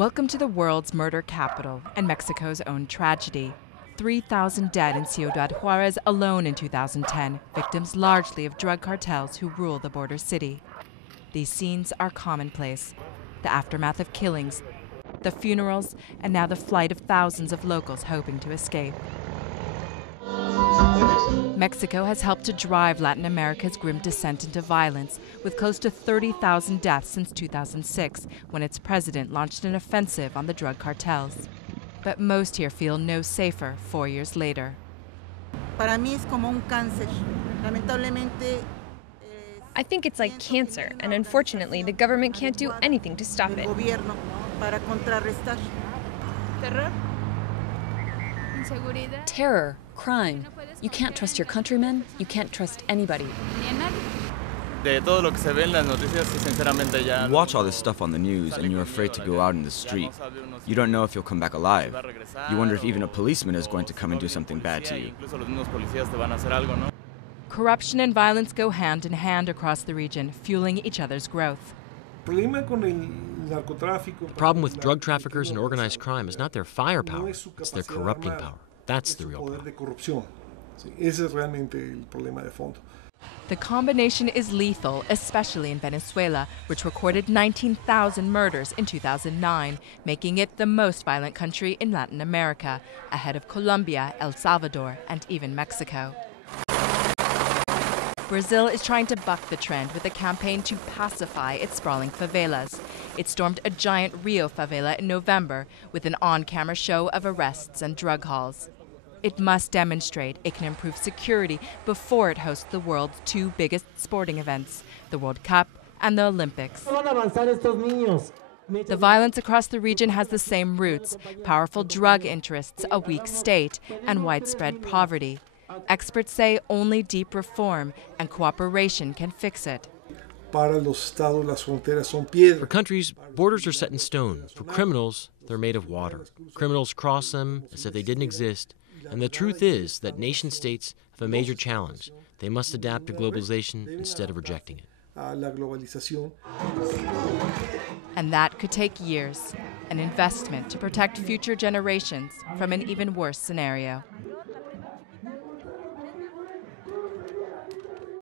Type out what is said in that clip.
Welcome to the world's murder capital and Mexico's own tragedy. 3,000 dead in Ciudad Juarez alone in 2010, victims largely of drug cartels who rule the border city. These scenes are commonplace. The aftermath of killings, the funerals, and now the flight of thousands of locals hoping to escape. Mexico has helped to drive Latin America's grim descent into violence, with close to 30,000 deaths since 2006, when its president launched an offensive on the drug cartels. But most here feel no safer 4 years later. Para mí es como un cáncer. Lamentablemente. I think it's like cancer, and unfortunately, the government can't do anything to stop it. Terror, crime. You can't trust your countrymen, you can't trust anybody. You watch all this stuff on the news and you're afraid to go out in the street. You don't know if you'll come back alive. You wonder if even a policeman is going to come and do something bad to you. Corruption and violence go hand in hand across the region, fueling each other's growth. The problem with drug traffickers and organized crime is not their firepower, it's their corrupting power. That's the real problem. The combination is lethal, especially in Venezuela, which recorded 19,000 murders in 2009, making it the most violent country in Latin America, ahead of Colombia, El Salvador, and even Mexico. Brazil is trying to buck the trend with a campaign to pacify its sprawling favelas. It stormed a giant Rio favela in November with an on-camera show of arrests and drug hauls. It must demonstrate it can improve security before it hosts the world's two biggest sporting events, the World Cup and the Olympics. The violence across the region has the same roots: powerful drug interests, a weak state, and widespread poverty. Experts say only deep reform and cooperation can fix it. For countries, borders are set in stone. For criminals, they're made of water. Criminals cross them as if they didn't exist. And the truth is that nation-states have a major challenge. They must adapt to globalization instead of rejecting it. And that could take years, an investment to protect future generations from an even worse scenario.